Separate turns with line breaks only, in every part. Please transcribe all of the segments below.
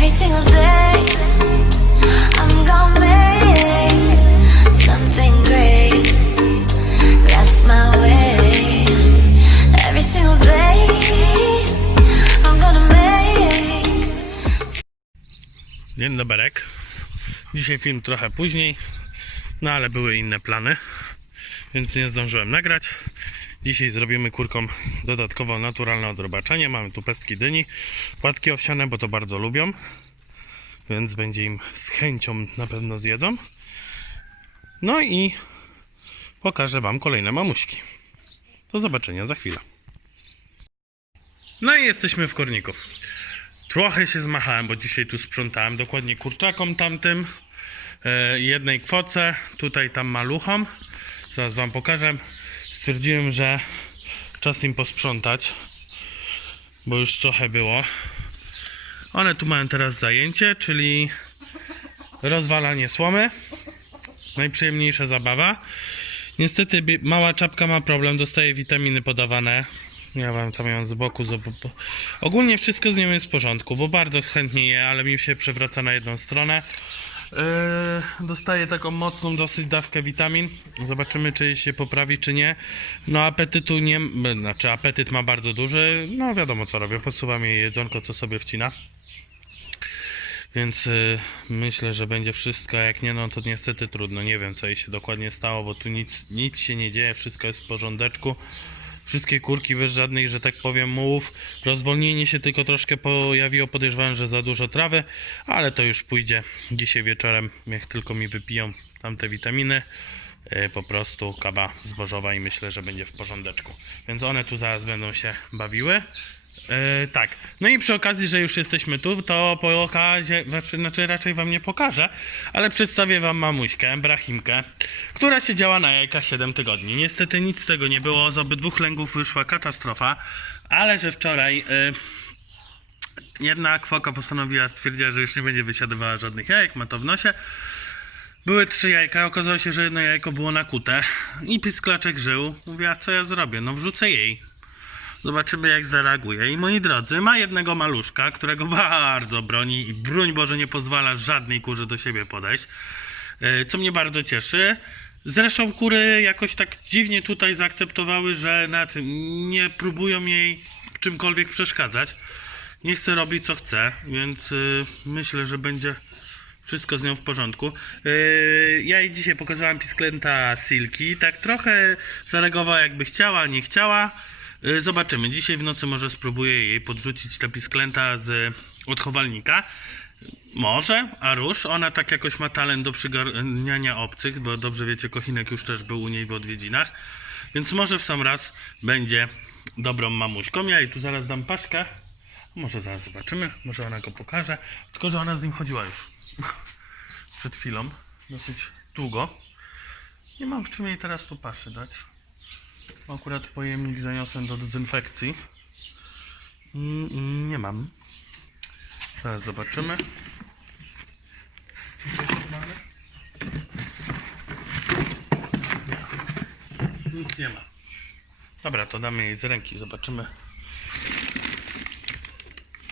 Every single day, I'm make something great. That's my way. Every single day, I'm make.
Dzień doberek. Dzisiaj film trochę później, no ale były inne plany, więc nie zdążyłem nagrać. Dzisiaj zrobimy kurkom dodatkowo naturalne odrobaczenie. Mamy tu pestki dyni, płatki owsiane, bo to bardzo lubią, więc będzie im z chęcią na pewno zjedzą. No i pokażę Wam kolejne mamuśki. Do zobaczenia za chwilę. No i jesteśmy w korniku. Trochę się zmachałem, bo dzisiaj tu sprzątałem dokładnie kurczakom tamtym, e, jednej kwoce, tutaj tam maluchom. Zaraz wam pokażę. Stwierdziłem, że czas im posprzątać, bo już trochę było. One tu mają teraz zajęcie, czyli rozwalanie słomy. Najprzyjemniejsza zabawa. Niestety mała czapka ma problem, dostaje witaminy podawane. Ja wam tam ją z boku. Z Ogólnie wszystko z nią jest w porządku, bo bardzo chętnie je, ale mi się przewraca na jedną stronę. Yy, dostaje taką mocną dosyć dawkę witamin. Zobaczymy, czy się poprawi, czy nie. No apetytu nie, znaczy apetyt ma bardzo duży. No wiadomo co robię, podsuwam jej jedzonko, co sobie wcina. Więc y, myślę, że będzie wszystko, jak nie, no to niestety trudno. Nie wiem, co jej się dokładnie stało, bo tu nic, nic się nie dzieje, wszystko jest w porządeczku. Wszystkie kurki bez żadnych, że tak powiem, mułów. Rozwolnienie się tylko troszkę pojawiło, podejrzewałem, że za dużo trawy, ale to już pójdzie dzisiaj wieczorem, jak tylko mi wypiją tamte witaminy. y, Po prostu kawa zbożowa i myślę, że będzie w porządeczku. Więc one tu zaraz będą się bawiły. E, tak. No i przy okazji, że już jesteśmy tu, to po okazie, znaczy, znaczy raczej wam nie pokażę, ale przedstawię wam mamuśkę, Brahimkę, która siedziała na jajkach 7 tygodni. Niestety nic z tego nie było, z obydwu lęgów wyszła katastrofa, ale że wczoraj e, jedna kwoka postanowiła, stwierdziła, że już nie będzie wysiadywała żadnych jajek, ma to w nosie. Były trzy jajka, okazało się, że jedno jajko było nakute i pisklaczek żył. Mówiła, co ja zrobię? No wrzucę jej. Zobaczymy jak zareaguje. I moi drodzy, ma jednego maluszka, którego bardzo broni i broń Boże nie pozwala żadnej kurze do siebie podejść. E, Co mnie bardzo cieszy. Zresztą kury jakoś tak dziwnie tutaj zaakceptowały, że nie próbują jej czymkolwiek przeszkadzać. Nie chce robić co chce, więc y, myślę, że będzie wszystko z nią w porządku. Yy, ja jej dzisiaj pokazałem pisklęta Silki. Tak trochę zareagowała jakby chciała, nie chciała. Yy, zobaczymy. Dzisiaj w nocy może spróbuję jej podrzucić te pisklęta z odchowalnika. Może, a róż. Ona tak jakoś ma talent do przygarniania obcych, bo dobrze wiecie, Kochinek już też był u niej w odwiedzinach. Więc może w sam raz będzie dobrą mamuśką. Ja jej tu zaraz dam paszkę. Może zaraz zobaczymy, może ona go pokaże. Tylko, że ona z nim chodziła już przed chwilą, dosyć długo. Nie mam w czym jej teraz tu paszy dać. Akurat pojemnik zaniosłem do dezynfekcji. I, i nie mam. Zaraz zobaczymy. Nic nie ma. Dobra, to damy jej z ręki. Zobaczymy,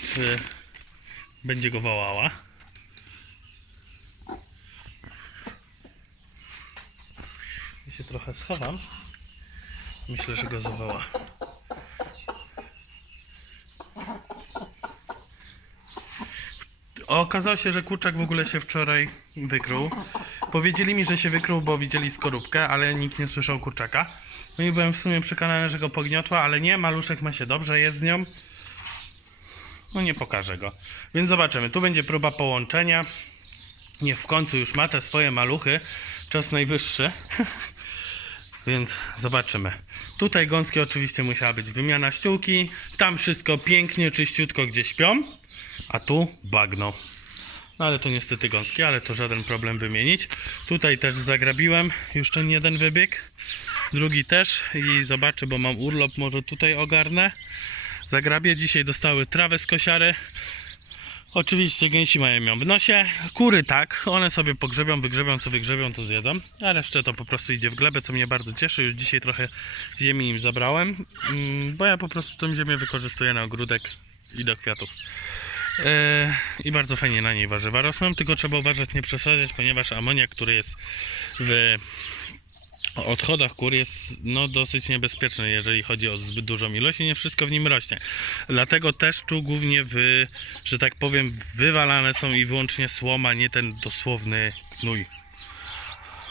czy będzie go wołała. Się trochę schowam. Myślę, że go zawoła. Okazało się, że kurczak w ogóle się wczoraj wykrył. Powiedzieli mi, że się wykrył, bo widzieli skorupkę, ale nikt nie słyszał kurczaka. No i byłem w sumie przekonany, że go pogniotła, ale nie, maluszek ma się dobrze, jest z nią. No nie pokażę go. Więc zobaczymy. Tu będzie próba połączenia. Niech w końcu już ma te swoje maluchy. Czas najwyższy. Więc zobaczymy. Tutaj gąskie oczywiście musiała być wymiana ściółki. Tam wszystko pięknie, czyściutko, gdzie śpią. A tu bagno. No ale to niestety gąskie, ale to żaden problem wymienić. Tutaj też zagrabiłem już ten jeden wybieg. Drugi też i zobaczę, bo mam urlop, może tutaj ogarnę. Zagrabię. Dzisiaj dostały trawę z kosiary. Oczywiście gęsi mają ją w nosie. Kury tak, one sobie pogrzebią, wygrzebią, co wygrzebią, to zjedzą. A resztę to po prostu idzie w glebę, co mnie bardzo cieszy. Już dzisiaj trochę ziemi im zabrałem, mm, bo ja po prostu tę ziemię wykorzystuję na ogródek i do kwiatów. E, I bardzo fajnie na niej warzywa rosną, tylko trzeba uważać nie przesadzać, ponieważ amoniak, który jest w odchodach kur jest no, dosyć niebezpieczny, jeżeli chodzi o zbyt dużą ilość i nie wszystko w nim rośnie. Dlatego też tu głównie wy, że tak powiem, wywalane są i wyłącznie słoma, nie ten dosłowny gnój.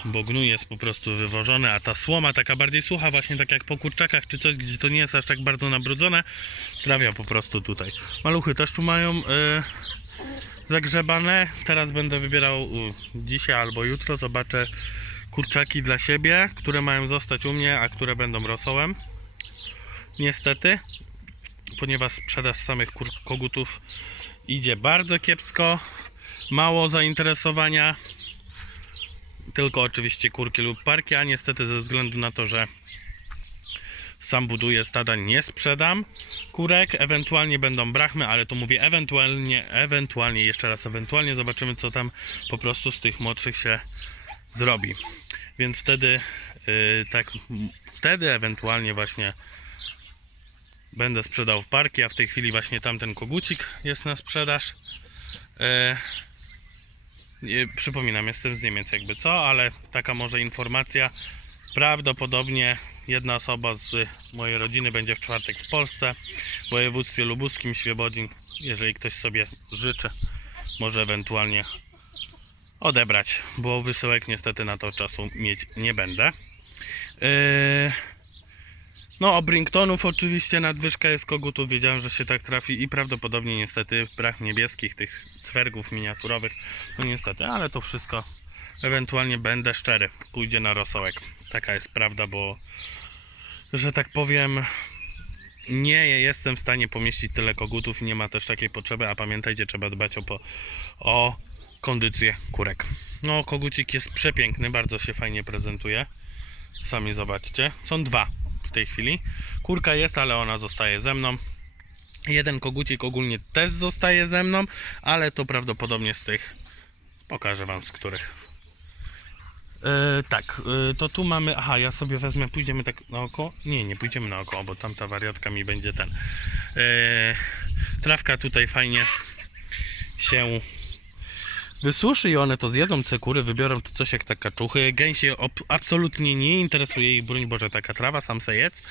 Bo gnój jest po prostu wywożony, a ta słoma taka bardziej sucha, właśnie tak jak po kurczakach czy coś, gdzie to nie jest aż tak bardzo nabrudzone, trafia po prostu tutaj. Maluchy też tu mają e, zagrzebane. Teraz będę wybierał u, dzisiaj albo jutro, zobaczę kurczaki dla siebie, które mają zostać u mnie, a które będą rosołem. Niestety, ponieważ sprzedaż samych kogutów idzie bardzo kiepsko, mało zainteresowania, tylko oczywiście kurki lub parki, a niestety ze względu na to, że sam buduję stada, nie sprzedam kurek, ewentualnie będą brachmy, ale to mówię ewentualnie, ewentualnie, jeszcze raz ewentualnie, zobaczymy co tam po prostu z tych młodszych się zrobi. Więc wtedy, yy, tak, wtedy ewentualnie właśnie będę sprzedał w parki, a w tej chwili właśnie tamten kogucik jest na sprzedaż. Yy, przypominam, jestem z Niemiec jakby co, ale taka może informacja. Prawdopodobnie jedna osoba z mojej rodziny będzie w czwartek w Polsce, w województwie lubuskim, Świebodzin. Jeżeli ktoś sobie życzy, może ewentualnie odebrać, bo wysyłek niestety na to czasu mieć nie będę. Yy, No, o Bringtonów oczywiście nadwyżka jest kogutów, wiedziałem, że się tak trafi i prawdopodobnie niestety brak niebieskich, tych cwergów miniaturowych, no niestety, ale to wszystko ewentualnie będę szczery, pójdzie na rosołek. Taka jest prawda, bo że tak powiem nie jestem w stanie pomieścić tyle kogutów i nie ma też takiej potrzeby, a pamiętajcie, trzeba dbać o, po, o kondycję kurek. No, kogucik jest przepiękny, bardzo się fajnie prezentuje. Sami zobaczcie. Są dwa w tej chwili. Kurka jest, ale ona zostaje ze mną. Jeden kogucik ogólnie też zostaje ze mną, ale to prawdopodobnie z tych. Pokażę wam z których. E, tak, e, to tu mamy. Aha, ja sobie wezmę, pójdziemy tak na oko. Nie, nie pójdziemy na oko, bo tamta wariatka mi będzie ten. E, trawka tutaj fajnie się wysuszy i one to zjedzą, cekury, wybiorą to coś jak te kaczuchy. Gęsie absolutnie nie interesuje ich, broń Boże, taka trawa, sam se jedz.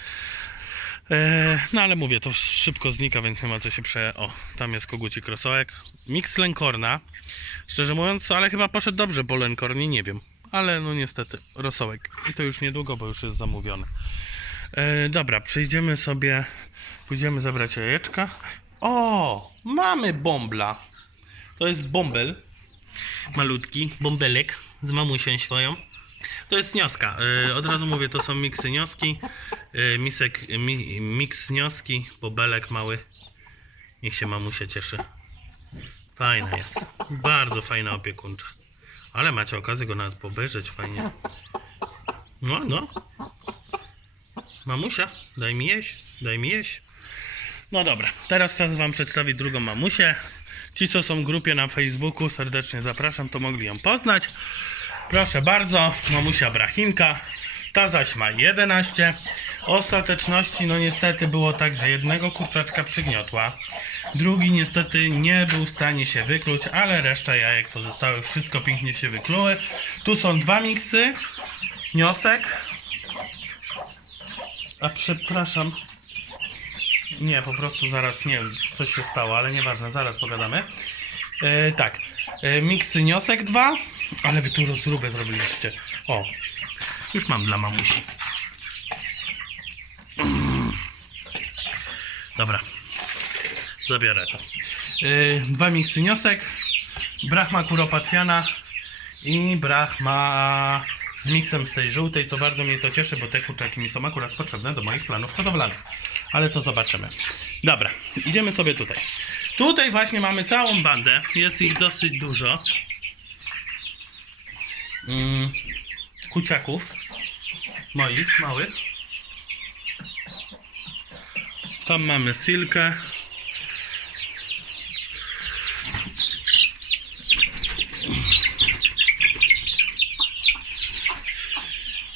E, no ale mówię, to szybko znika, więc nie ma co się prze... O, tam jest kogucik rosołek. Mix lękorna. Szczerze mówiąc, ale chyba poszedł dobrze po lękornie, nie wiem. Ale no niestety, rosołek. I to już niedługo, bo już jest zamówiony. E, dobra, przejdziemy sobie, pójdziemy zabrać jajeczka. O, mamy bombla. To jest bąbel. Malutki, bąbelek z mamusią swoją. To jest nioska. Yy, od razu mówię, to są miksy nioski. Yy, misek, mi, miks nioski, bobelek mały. Niech się mamusia cieszy. Fajna jest. Bardzo fajna opiekuncza. Ale macie okazję go nawet pobejrzeć fajnie. No, no. Mamusia, daj mi jeść, daj mi jeść. No dobra, teraz czas wam przedstawić drugą mamusię. Ci, co są w grupie na Facebooku, serdecznie zapraszam, to mogli ją poznać. Proszę bardzo, mamusia Brachinka. Ta zaś ma 11. Ostateczności, no niestety było tak, że jednego kurczaczka przygniotła. Drugi niestety nie był w stanie się wykluć, ale reszta jajek pozostałe wszystko pięknie się wykluły. Tu są dwa miksy. Niosek. A przepraszam, nie, po prostu zaraz, nie wiem, coś się stało, ale nieważne, zaraz pogadamy. E, tak, e, miksy niosek dwa, ale wy tu rozróbę zrobiliście. O, już mam dla mamusi. Dobra, zabiorę to. E, dwa miksy niosek, brachma kuropatwiana i brachma z miksem z tej żółtej, co bardzo mnie to cieszy, bo te kurczaki mi są akurat potrzebne do moich planów hodowlanych. Ale to zobaczymy. Dobra, idziemy sobie tutaj. Tutaj właśnie mamy całą bandę. Jest ich dosyć dużo. Mm, kuciaków. Moich, małych. Tam mamy silkę.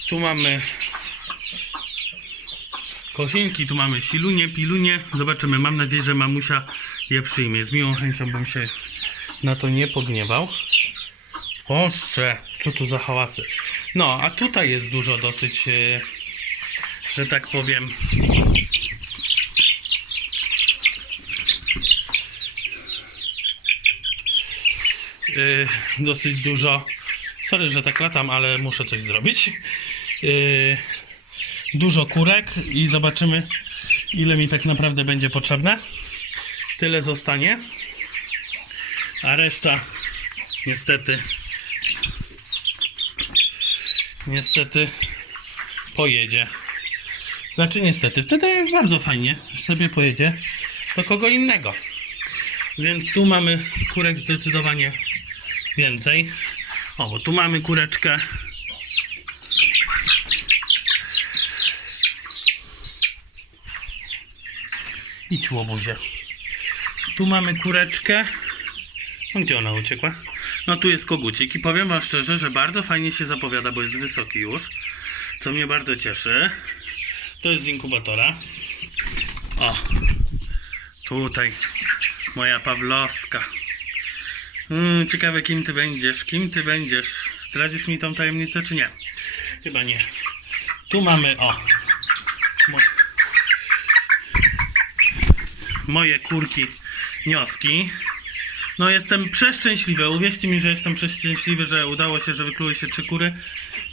Tu mamy Kochinki, tu mamy silunie, pilunie. Zobaczymy, mam nadzieję, że mamusia je przyjmie. Z miłą chęcią bym się na to nie pogniewał. Boże, co tu za hałasy. No, a tutaj jest dużo dosyć, e, że tak powiem, e, dosyć dużo. Sorry, że tak latam, ale muszę coś zrobić. E, dużo kurek i zobaczymy, ile mi tak naprawdę będzie potrzebne. Tyle zostanie. A reszta niestety niestety pojedzie. Znaczy niestety, wtedy bardzo fajnie sobie pojedzie do kogo innego. Więc tu mamy kurek zdecydowanie więcej. O, bo tu mamy kureczkę. Idź łobuzie. Tu mamy kureczkę. No, gdzie ona uciekła? No tu jest kogucik i powiem wam szczerze, że bardzo fajnie się zapowiada, bo jest wysoki już. Co mnie bardzo cieszy. To jest z inkubatora. O! Tutaj moja Pawlowska. Mm, ciekawe kim ty będziesz, kim ty będziesz. Zdradzisz mi tą tajemnicę czy nie? Chyba nie. Tu mamy, o! Mo- moje kurki nioski. No jestem przeszczęśliwy, uwierzcie mi, że jestem przeszczęśliwy, że udało się, że wykluły się trzy kury,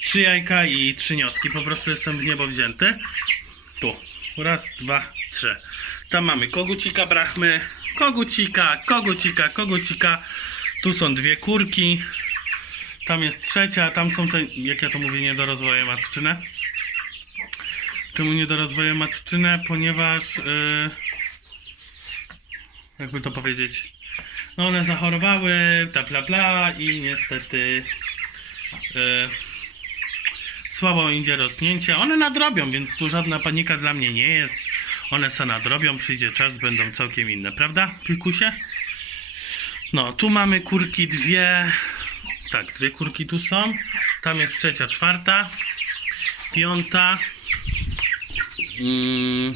trzy jajka i trzy nioski. Po prostu jestem w niebo wzięty. Tu. Raz, dwa, trzy. Tam mamy kogucika brachmy, kogucika, kogucika, kogucika. Tu są dwie kurki. Tam jest trzecia, tam są te, jak ja to mówię, niedorozwoje matczyne. Czemu niedorozwoje matczyne? Ponieważ, yy, jakby to powiedzieć, no one zachorowały, bla bla bla i niestety e, słabo idzie rosnięcie. One nadrobią, więc tu żadna panika dla mnie nie jest. One se nadrobią, przyjdzie czas, będą całkiem inne, prawda, Pilkusie? No, tu mamy kurki dwie. Tak, dwie kurki tu są. Tam jest trzecia, czwarta, piąta. Mm.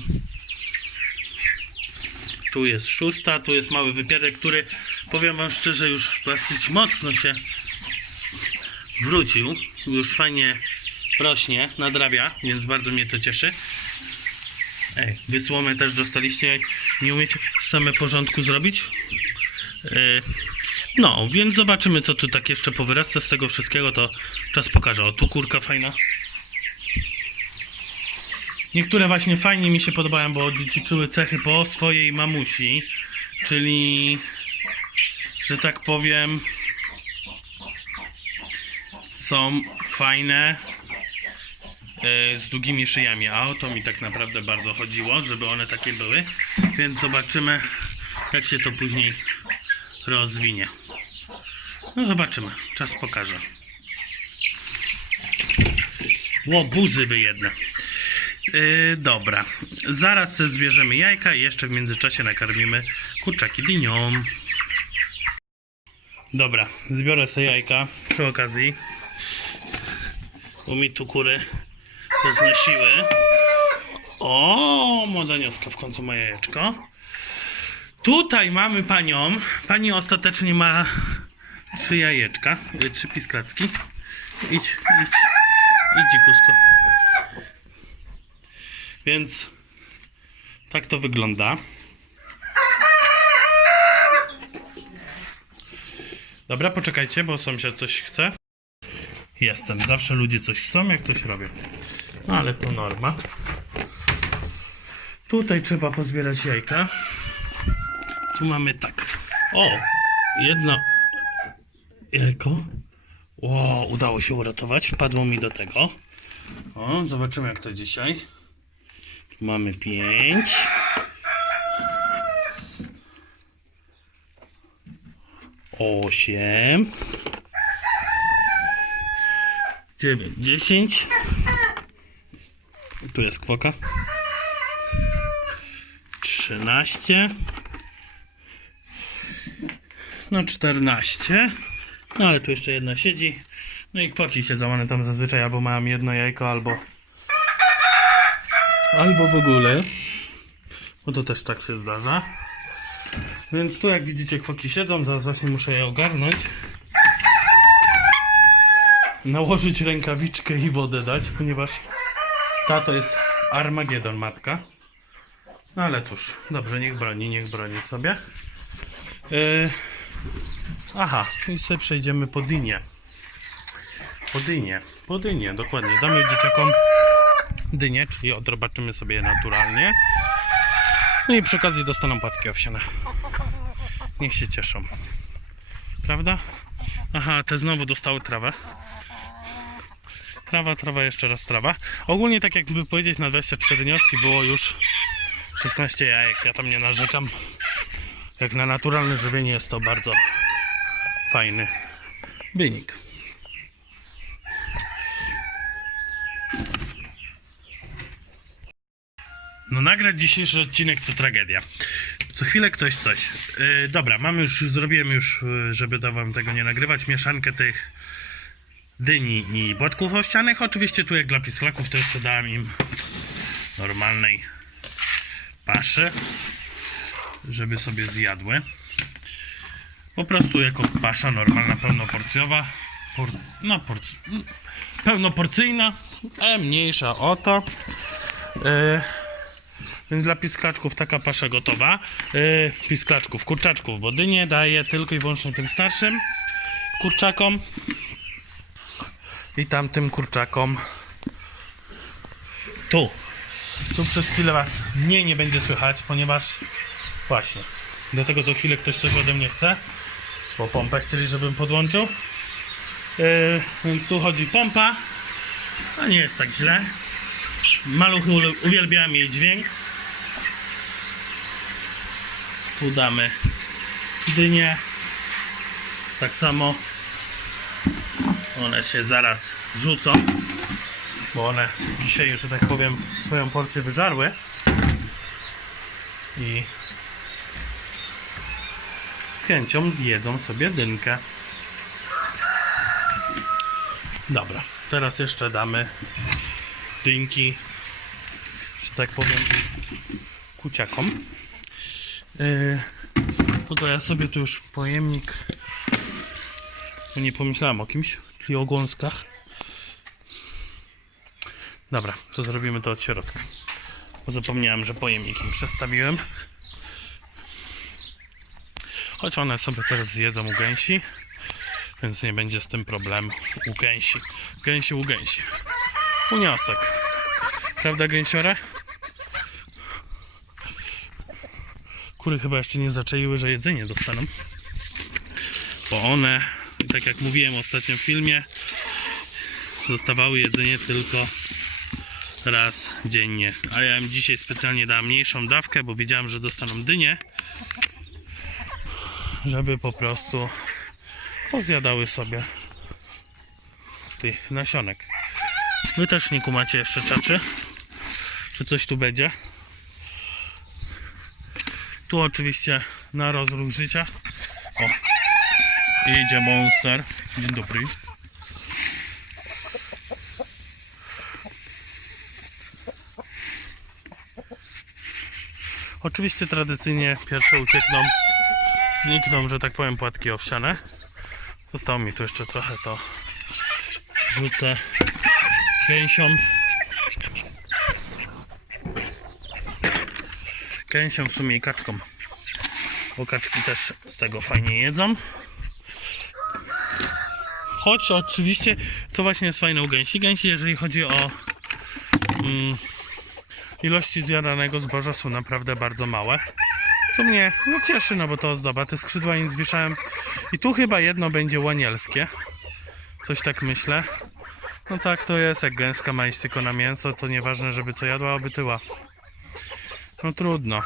Tu jest szósta, tu jest mały wypierdek, który powiem wam szczerze już dosyć mocno się wrócił. Już fajnie rośnie, nadrabia, więc bardzo mnie to cieszy. Ej, wy słomę też dostaliście, nie umiecie same porządku zrobić? Yy, no, więc zobaczymy co tu tak jeszcze powyrasta z tego wszystkiego, to czas pokaże. O, tu kurka fajna. Niektóre właśnie fajnie mi się podobają, bo odziedziczyły cechy po swojej mamusi, czyli, że tak powiem, są fajne e, z długimi szyjami, a o to mi tak naprawdę bardzo chodziło, żeby one takie były, więc zobaczymy, jak się to później rozwinie. No zobaczymy, czas pokaże. Łobuzy wy jedne. Yy, dobra, zaraz zbierzemy jajka i jeszcze w międzyczasie nakarmimy kurczaki dynią. Dobra, zbiorę sobie jajka przy okazji. Bo mi tu kury poznosiły. O, młoda nioska w końcu ma jajeczko. Tutaj mamy panią. Pani ostatecznie ma trzy jajeczka, yy, trzy pisklacki. Idź, idź, idź dzikusko. Więc tak to wygląda. Dobra, poczekajcie, bo sąsiad coś chce. Jestem. Zawsze ludzie coś chcą, jak coś robią. No ale to norma. Tutaj trzeba pozbierać jajka. Tu mamy tak. O! Jedno jajko. Ło, udało się uratować. Wpadło mi do tego. O, zobaczymy jak to dzisiaj. Mamy pięć. Osiem. Dziewięć, dziesięć. Tu jest kwoka. Trzynaście. No czternaście. No ale tu jeszcze jedna siedzi. No i kwoki siedzą, one tam zazwyczaj albo mają jedno jajko, albo albo w ogóle, bo to też tak się zdarza. Więc tu jak widzicie kwoki siedzą, zaraz właśnie muszę je ogarnąć. Nałożyć rękawiczkę i wodę dać, ponieważ ta to jest Armagedon matka. No ale cóż, dobrze, niech broni, niech broni sobie. Yy, aha, i sobie przejdziemy po dynię. Po dynię, po dynię, dokładnie. Damy dzieciakom dynię, czyli odrobaczymy sobie naturalnie. No i przy okazji dostaną płatki owsiane. Niech się cieszą. Prawda? Aha, te znowu dostały trawę. Trawa, trawa, jeszcze raz trawa. Ogólnie tak jakby powiedzieć na 24 wnioski było już 16 jajek. Ja tam nie narzekam. Jak na naturalne żywienie jest to bardzo fajny wynik. No nagrać dzisiejszy odcinek to tragedia. Co chwilę ktoś coś. Yy, dobra, mam już, zrobiłem już, yy, żeby da wam tego nie nagrywać, mieszankę tych dyni i błotków owsianych. Oczywiście tu jak dla pislaków to jeszcze dałem im normalnej paszy, żeby sobie zjadły. Po prostu jako pasza normalna, pełnoporcjowa. Por, no, porc, pełnoporcyjna, e, mniejsza o to. Yy, więc dla pisklaczków taka pasza gotowa. Yy, pisklaczków, kurczaczków, bo dynię daję tylko i wyłącznie tym starszym kurczakom i tamtym kurczakom tu. Tu przez chwilę was mnie nie będzie słychać, ponieważ właśnie, do tego co chwilę ktoś coś ode mnie chce, bo pompę chcieli, żebym podłączył. Yy, więc tu chodzi pompa, a nie jest tak źle. Maluchy uwielbiałem jej dźwięk. Tu damy dynię. Tak samo one się zaraz rzucą, bo one dzisiaj, że tak powiem, swoją porcję wyżarły. I z chęcią zjedzą sobie dynkę. Dobra, teraz jeszcze damy dynki, że tak powiem, kuciakom. Yy, tylko ja sobie tu już pojemnik nie pomyślałem o kimś, czyli o gąskach. Dobra, to zrobimy to od środka. Bo zapomniałem, że pojemnik im przestawiłem. Choć one sobie teraz zjedzą u gęsi, więc nie będzie z tym problemu u gęsi. Gęsi u gęsi. Uniosek. Prawda, gęsiore? Kury chyba jeszcze nie zaczęły, że jedzenie dostaną. Bo one, tak jak mówiłem w filmie, dostawały jedzenie tylko raz dziennie. A ja im dzisiaj specjalnie dałem mniejszą dawkę, bo wiedziałem, że dostaną dynię. Żeby po prostu pozjadały sobie tych nasionek. Wy też nie kumacie jeszcze czaczy? Czy coś tu będzie? Tu oczywiście na rozruch życia. O, idzie monster. Dzień dobry. Oczywiście tradycyjnie pierwsze uciekną, znikną, że tak powiem, płatki owsiane. Zostało mi tu jeszcze trochę, to rzucę gęsiom. Gęsiom w sumie i kaczkom. Bo kaczki też z tego fajnie jedzą. Choć oczywiście, co właśnie jest fajne u gęsi, gęsi jeżeli chodzi o mm, ilości zjadanego zboża są naprawdę bardzo małe. Co mnie no cieszy, no bo to ozdoba. Te skrzydła im zwieszałem i tu chyba jedno będzie łanielskie. Coś tak myślę. No tak to jest, jak gęska ma iść tylko na mięso, to nieważne, żeby co jadła, aby tyła. No trudno.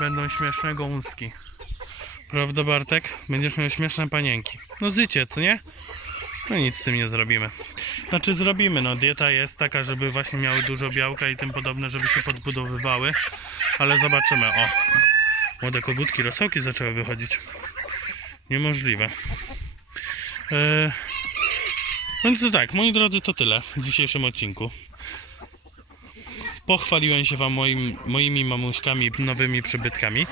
Będą śmieszne gąski. Prawda Bartek? Będziesz miał śmieszne panienki. No zycie, co nie? No nic z tym nie zrobimy. Znaczy zrobimy, no dieta jest taka, żeby właśnie miały dużo białka i tym podobne, żeby się podbudowywały. Ale zobaczymy. O, młode kogutki, rosołki zaczęły wychodzić. Niemożliwe. Eee, więc to tak, moi drodzy, to tyle w dzisiejszym odcinku. Pochwaliłem się wam moim, moimi mamuśkami, nowymi przybytkami.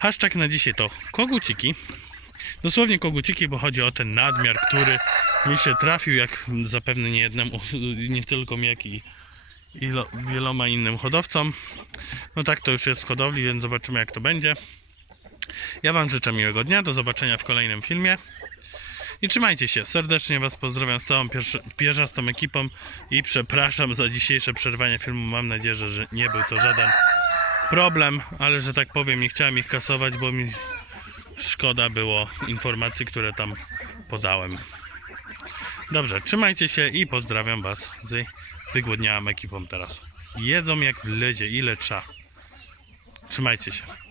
Hashtag na dzisiaj to koguciki. Dosłownie koguciki, bo chodzi o ten nadmiar, który mi się trafił, jak zapewne nie jednemu, nie tylko mi, jak i wieloma innym hodowcom. No tak to już jest z hodowli, więc zobaczymy jak to będzie. Ja Wam życzę miłego dnia, do zobaczenia w kolejnym filmie. I trzymajcie się, serdecznie Was pozdrawiam z całą pierzastą ekipą i przepraszam za dzisiejsze przerwanie filmu. Mam nadzieję, że, nie był to żaden problem, ale że tak powiem, nie chciałem ich kasować, bo mi szkoda było informacji, które tam podałem. Dobrze, trzymajcie się i pozdrawiam Was z wygłodniałą ekipą teraz. Jedzą jak w ledzie, ile trzeba. Trzymajcie się.